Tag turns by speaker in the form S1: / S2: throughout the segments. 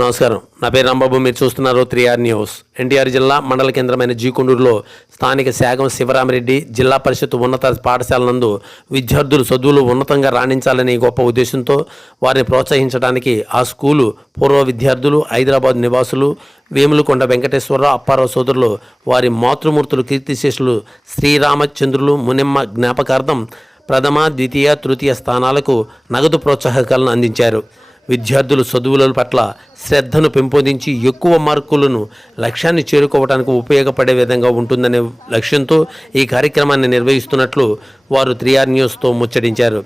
S1: నమస్కారం. నా పేరు రాంబాబు. మీరు చూస్తున్నారు త్రీ ఆర్ న్యూస్. ఎన్టీఆర్ జిల్లా మండల కేంద్రమైన జీకొండూరులో స్థానిక శాగం శివరామరెడ్డి జిల్లా పరిషత్ ఉన్నత పాఠశాల నందు విద్యార్థులు చదువులు ఉన్నతంగా రాణించాలనే గొప్ప ఉద్దేశంతో వారిని ప్రోత్సహించడానికి ఆ స్కూలు పూర్వ విద్యార్థులు హైదరాబాద్ నివాసులు వేములకొండ వెంకటేశ్వరరావు అప్పారావు సోదరులు వారి మాతృమూర్తులు కీర్తిశేషులు శ్రీరామచంద్రులు మునిమ్మ జ్ఞాపకార్థం ప్రథమ ద్వితీయ తృతీయ స్థానాలకు నగదు ప్రోత్సాహకాలను అందించారు. విద్యార్థులు చదువుల పట్ల శ్రద్ధను పెంపొందించి ఎక్కువ మార్కులను లక్ష్యాన్ని చేరుకోవడానికి ఉపయోగపడే విధంగా ఉంటుందనే లక్ష్యంతో ఈ కార్యక్రమాన్ని నిర్వహిస్తున్నట్లు వారు త్రియార్ న్యూస్తో ముచ్చటించారు.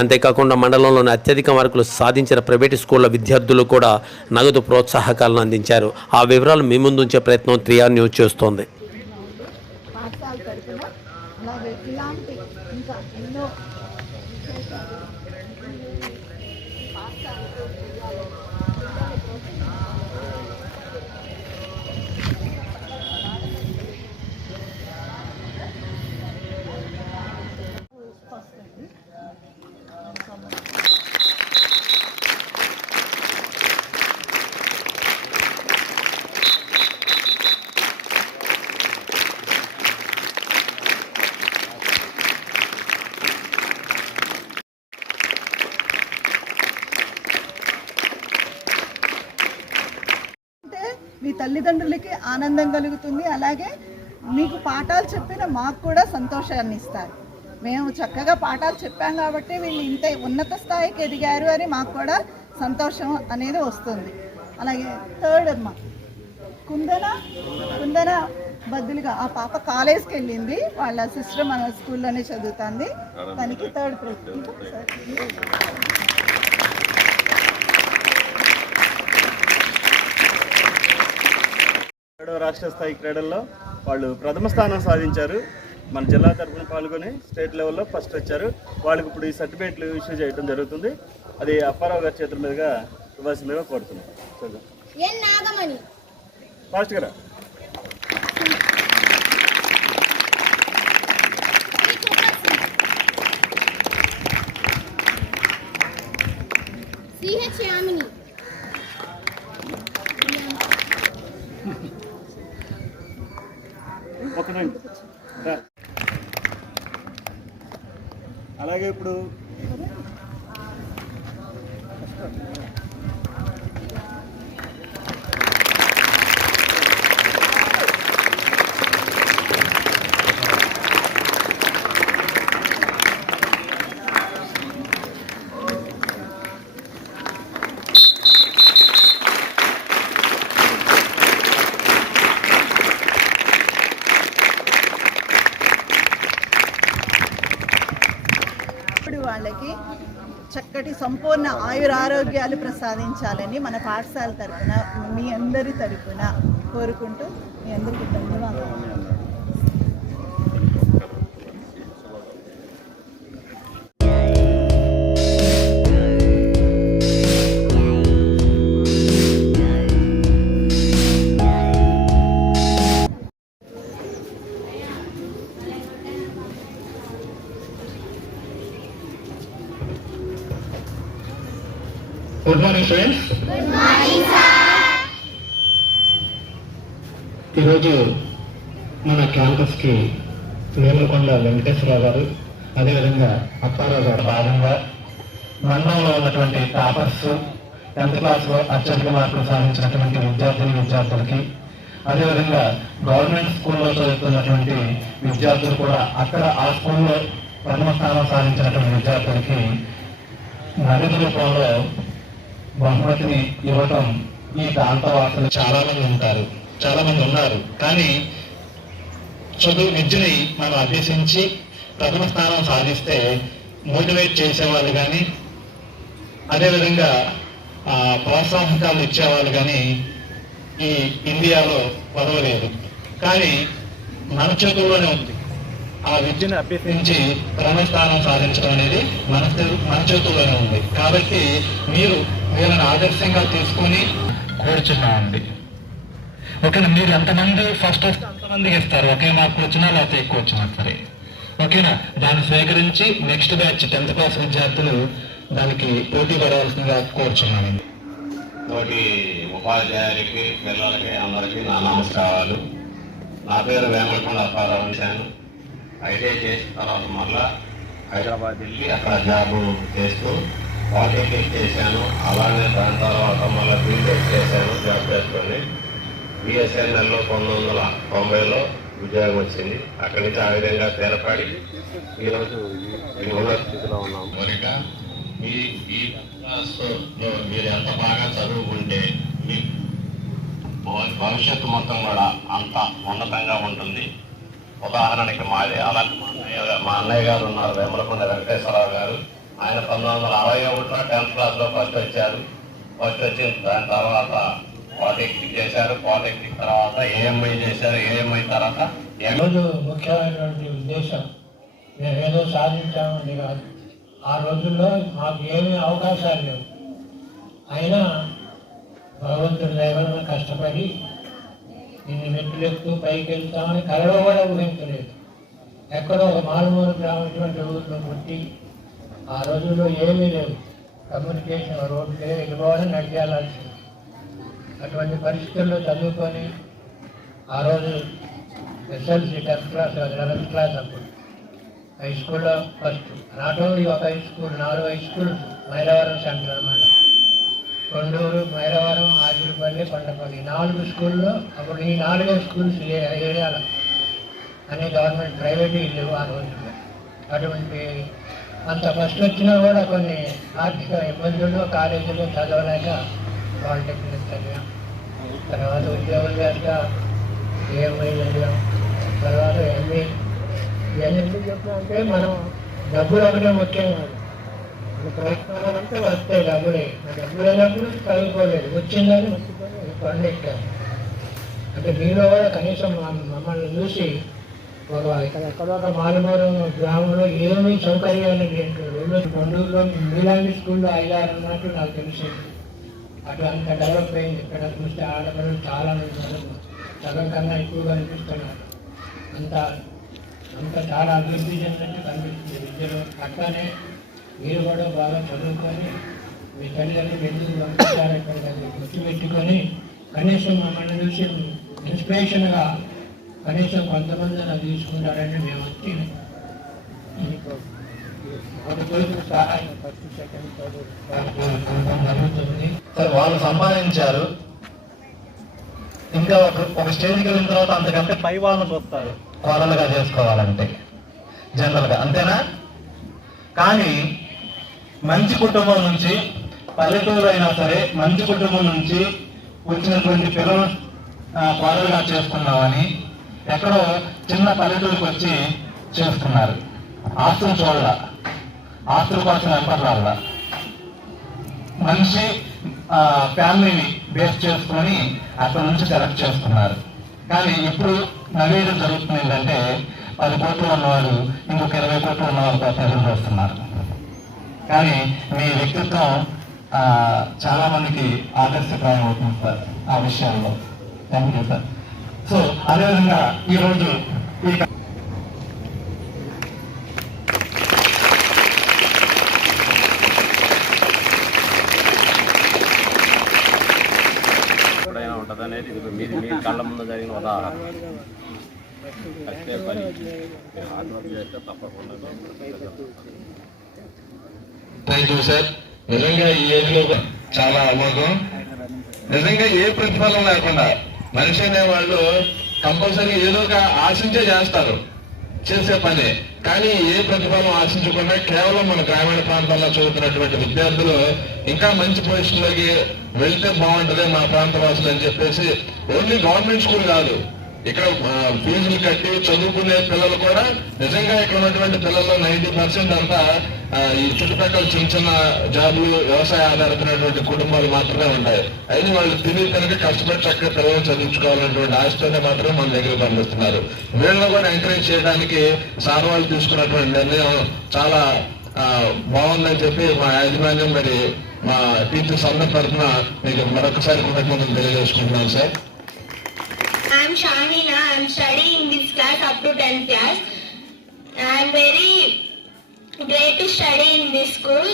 S1: అంతేకాకుండా మండలంలోని అత్యధిక మార్కులు సాధించిన ప్రైవేటు స్కూళ్ళ విద్యార్థులు కూడా నగదు ప్రోత్సాహకాలను అందించారు. ఆ వివరాలు మీ ముందుంచే ప్రయత్నం త్రియా న్యూస్ చేస్తోంది.
S2: ఇలాంటి ఇంకా ఎన్నో よろしくお願いします。తల్లిదండ్రులకి ఆనందం కలుగుతుంది. అలాగే మీకు పాఠాలు చెప్పిన మాకు కూడా సంతోషాన్ని ఇస్తారు. మేము చక్కగా పాఠాలు చెప్పాం కాబట్టి వీళ్ళు ఇంత ఉన్నత స్థాయికి ఎదిగారు అని మాకు కూడా సంతోషం అనేది వస్తుంది. అలాగే థర్డ్ అమ్మ కుందన కుందన బదులుగా ఆ పాప కాలేజ్కి వెళ్ళింది. వాళ్ళ సిస్టర్ మన స్కూల్లోనే చదువుతుంది. దానికి థర్డ్ ప్రైజ్
S3: రాష్ట్ర స్థాయి క్రీడల్లో వాళ్ళు ప్రథమ స్థానం సాధించారు. మన జిల్లా తరఫున పాల్గొని స్టేట్ లెవెల్లో ఫస్ట్ వచ్చారు. వాళ్ళకి ఇప్పుడు ఈ సర్టిఫికేట్లు ఇష్యూ చేయడం జరుగుతుంది. అది అప్పారావు గారి చేతుల మీదుగా ఇవ్వాల్సిందిగా కోరుతున్నాం.
S4: ఎన్ నాగమణి?
S3: ఫాస్ట్గా రా.
S2: వాళ్ళకి చక్కటి సంపూర్ణ ఆయుర ఆరోగ్యాలు ప్రసాదించాలని మన పాఠశాల తరపున మీ అందరి తరపున కోరుకుంటూ మీ అందరికీ ధన్యవాదాలు.
S5: ఈరోజు మన క్యాంపస్కి వేములకొండ వెంకటేశ్వరరావు గారు అదేవిధంగా అప్పారావు గారు భాగంగా మండలంలో ఉన్నటువంటి టాపర్స్ టెన్త్ క్లాస్లో అత్యధిక మార్కులు సాధించినటువంటి విద్యార్థులు విద్యార్థులకి అదేవిధంగా గవర్నమెంట్ స్కూల్లో చదువుతున్నటువంటి విద్యార్థులు కూడా అక్కడ ఆ స్కూల్లో ప్రథమ స్థానం సాధించినటువంటి విద్యార్థులకి నగదు రూపంలో బహుమతిని ఇవ్వటం ఈ ప్రాంత వార్తలు చాలా మంది ఉంటారు. చాలా మంది ఉన్నారు. కానీ చదువు విద్యని మనం అభ్యసించి ప్రథమ స్థానం సాధిస్తే మోటివేట్ చేసేవాళ్ళు కానీ అదేవిధంగా ప్రోత్సాహకాలు ఇచ్చేవాళ్ళు కానీ ఈ ఇండియాలో పదవలేదు. కానీ మన చేతుల్లోనే ఉంది. ఆ విద్యను అభ్యసించి ప్రథమ స్థానం సాధించడం అనేది మన మన చేతుల్లోనే ఉంది. కాబట్టి మీరు వీళ్ళని ఆదర్శంగా తీసుకొని కోరుచున్నామండి. ఓకేనా మీరు ఎంతమంది ఫస్ట్ వస్తే అంతమందికి ఇస్తారు ఒకే మార్కులు వచ్చినా లేకపోతే ఎక్కువ వచ్చినా సరే. ఓకేనా? దాన్ని స్వీకరించి నెక్స్ట్ బ్యాచ్ టెన్త్ క్లాస్ విద్యార్థులు దానికి పోటీ పడవలసిందిగా కోరుచున్నాను.
S6: తోటి ఉపాధ్యాయులకి పిల్లలకి అందరికీ నా నమస్కారాలు. నా పేరు వేమకొండ అప్పారావు వచ్చాను ఐటీఐ చేసిన తర్వాత మళ్ళా హైదరాబాద్ వెళ్ళి అక్కడ జాబ్ చేస్తూ పాలిటెక్నిక్ చేశాను. అలానే దాని తర్వాత మళ్ళీ బీటెక్ చేశాను జాబ్ చేసుకొని బిఎస్ఎన్ఎల్లో పంతొమ్మిది వందల తొంభైలో ఉద్యోగం వచ్చింది. అక్కడి నుంచి ఆ విధంగా స్థిరపడి ఈరోజు ఉన్నత స్థితిలో ఉన్నాం కోరిక మీ ఈ క్లాస్లో మీరు ఎంత బాగా చదువుకుంటే మీ భవిష్యత్తు మొత్తం కూడా అంత ఉన్నతంగా ఉంటుంది. ఉదాహరణకి మాది అలాంటి మా అన్నయ్య గారు- మా అన్నయ్య గారు ఉన్నారు వేమలకొండ వెంకటేశ్వరరావు గారు. ఆయన పంతొమ్మిది వందల అరవై ఒకటిలో టెన్త్ క్లాస్లో ఫస్ట్ వచ్చారు. ఫస్ట్ వచ్చిన దాని తర్వాత పాలిటెక్నిక్ చేశారు పాలిటెక్నిక్ తర్వాత ఏఎంఐ చేశారు ఏఎంఐ తర్వాత ఎం
S7: రోజు ముఖ్యమైనటువంటి ఉద్దేశం మేము ఏదో సాధించామని కాదు. ఆ రోజుల్లో మాకు ఏమీ అవకాశాలు లేవు. అయినా భగవంతుడి దైవన కష్టపడి ఇన్ని మెట్లు ఎక్కువ పైకి వెళ్తామని కలలో కూడా ఊహించలేదు. ఎక్కడో ఒక మారుమూల గ్రామం ఇటువంటి ఊరిలో పుట్టి ఆ రోజుల్లో ఏమీ లేవు. కమ్యూనికేషన్ రోడ్డు లేదు వెళ్ళిపోవాలని నడిచేయాల్సింది అటువంటి పరిస్థితుల్లో చదువుకొని ఆ రోజు SLC tenth class eleventh class అప్పుడు. హై స్కూల్లో ఫస్ట్ నాట్ ఓన్లీ ఒక హై స్కూల్ నాలుగు హై స్కూల్ మైలవరం సెంటర్ అనమాట కొండూరు మైలవరం ఆగిరిపల్లి కొండపల్లి. నాలుగు స్కూల్లో అప్పుడు ఈ నాలుగో స్కూల్స్ ఏ- ఏరియాలో? అనే గవర్నమెంట్ ప్రైవేట్ ఇల్లు ఆ రోజుల్లో. అటువంటి అంత ఫస్ట్ వచ్చినా కూడా కొన్ని ఆర్థిక ఇబ్బందులు కాలేజీలో చదవలేక పాలిటెక్నిక్ చదివాం తర్వాత ఉద్యోగం చేస్తా ఏఎంఐ చదివాం తర్వాత ఎంఏ. ఇవన్నీ ఎందుకు చెప్తున్నా అంటే మనం డబ్బులు ఒకటే ముఖ్యం కాదు. ప్రయత్నాలు అంటే వస్తాయి డబ్బులే. డబ్బులు లేనప్పుడు చదువుకోలేదు. వచ్చిందని మర్చిపోయి కొండ అంటే మీలో కూడా కనీసం మమ్మల్ని చూసి ఒక ఇక్కడ ఎక్కడో ఒక గ్రామంలో ఏమీ సౌకర్యాలు లేదు కొండూరులో మీలాంటి స్కూల్లో ఐదారు ఉన్నట్టు నాకు తెలిసింది. అటు అంత డెవలప్ అయింది ఇక్కడ చూస్తే ఆడపిల్లలు చాలా ఉన్నారు. సగం కన్నా ఎక్కువగా అనిపిస్తున్నారు అంత అంత చాలా అభివృద్ధి చెందినట్టు కనిపిస్తుంది. విద్యలో అట్లానే మీరు కూడా బాగా చదువుకొని మీ తల్లిదండ్రులు ఎందుకు పంపించారని గుర్తు పెట్టుకొని కనీసం మమ్మల్ని చూసి ఇన్స్పిరేషన్గా కనీసం కొంతమంది అలా తీసుకుంటారని మేము వచ్చి
S5: వాళ్ళు సంపాదించారు. ఇంకా ఒక ఒక స్టేజ్కి వెళ్ళిన తర్వాత అంతకంటే పై వాళ్ళని చూస్తారు. కోడలుగా చేసుకోవాలంటే. జనరల్గా అంతేనా? కానీ మంచి కుటుంబం నుంచి పల్లెటూరు అయినా సరే మంచి కుటుంబం నుంచి వచ్చినటువంటి పిల్లలు ఆ, కోడలుగా చేసుకున్నామని ఎక్కడో చిన్న పల్లెటూరుకి వచ్చి చేసుకున్నారు. ఆస్తులు చూడాల. ఆస్తుల కోసం వెంపర్లాల మనిషి ఫ్యామిలీని బేస్ చేసుకొని అక్కడి నుంచి సెలెక్ట్ చేసుకున్నారు. కానీ ఇప్పుడు నవేదం జరుగుతుంది ఏంటంటే పది కోట్లు ఉన్నవాడు ఇంకొక ఇరవై కోట్లు ఉన్నవారి ప్రజలు ఎదురు కానీ మీ వ్యక్తిత్వం చాలామందికి చాలా ఆదర్శప్రాయం అవుతుంది సార్ ఆ విషయాల్లో. థ్యాంక్ యూ సార్ సో అదేవిధంగా ఈరోజు ఈ
S6: ఎప్పుడైనా ఉంటుంది అనేది ఇది మీది మీ కళ్ళ ముందు జరిగిన ఉదాహరణ పని హార్డ్ వర్క్ చేస్తే తప్పకుండా
S8: థ్యాంక్ యూ సార్ నిజంగా ఈ ఏజ్ చాలా అమోఘం. నిజంగా ఏ ప్రతిఫలం లేకుండా మనిషి అనేవాళ్ళు కంపల్సరీ ఏదో ఒక ఆశించే చేస్తారు. చేసే పని. కానీ ఏ ప్రతిఫలం ఆశించకుండా కేవలం మన గ్రామీణ ప్రాంతాల్లో చదువుతున్నటువంటి విద్యార్థులు ఇంకా మంచి పొజిషన్లోకి వెళ్తే బాగుంటుంది మా ప్రాంత వాసులు అని చెప్పేసి ఓన్లీ గవర్నమెంట్ స్కూల్ కాదు. ఇక్కడ ఫీజులు కట్టి చదువుకునే పిల్లలు కూడా నిజంగా ఇక్కడ ఉన్నటువంటి పిల్లల్లో నైన్టీ పర్సెంట్ అంతా ఈ చుట్టుపక్కల చిన్న చిన్న జాబులు వ్యవసాయ ఆధారితమైనటువంటి కుటుంబాలు మాత్రమే ఉంటాయి. అయితే వాళ్ళు తిని కనుక కష్టపడి చక్కగా పిల్లలు చదివించుకోవాలనేటువంటి ఆశతోనే మాత్రమే మన దగ్గర పంపిస్తున్నారు. వీళ్ళని కూడా ఎంకరేజ్ చేయడానికి సార్ వాళ్ళు తీసుకున్నటువంటి నిర్ణయం చాలా బాగుందని చెప్పి మా యాజమాన్యం మరి మా టీచర్స్ అందరి తరఫున మీకు మరొకసారి కృతజ్ఞతలు తెలియజేసుకుంటున్నాను sir.
S4: I am studying this class up to 10th class. I am very great to study in this school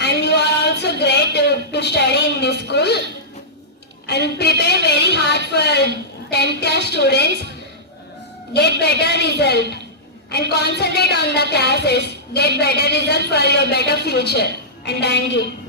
S4: and you are also great to, to study in this school. and prepare very hard for 10th class students. Get better result and concentrate on the classes. Get better result for your better future. And thank you.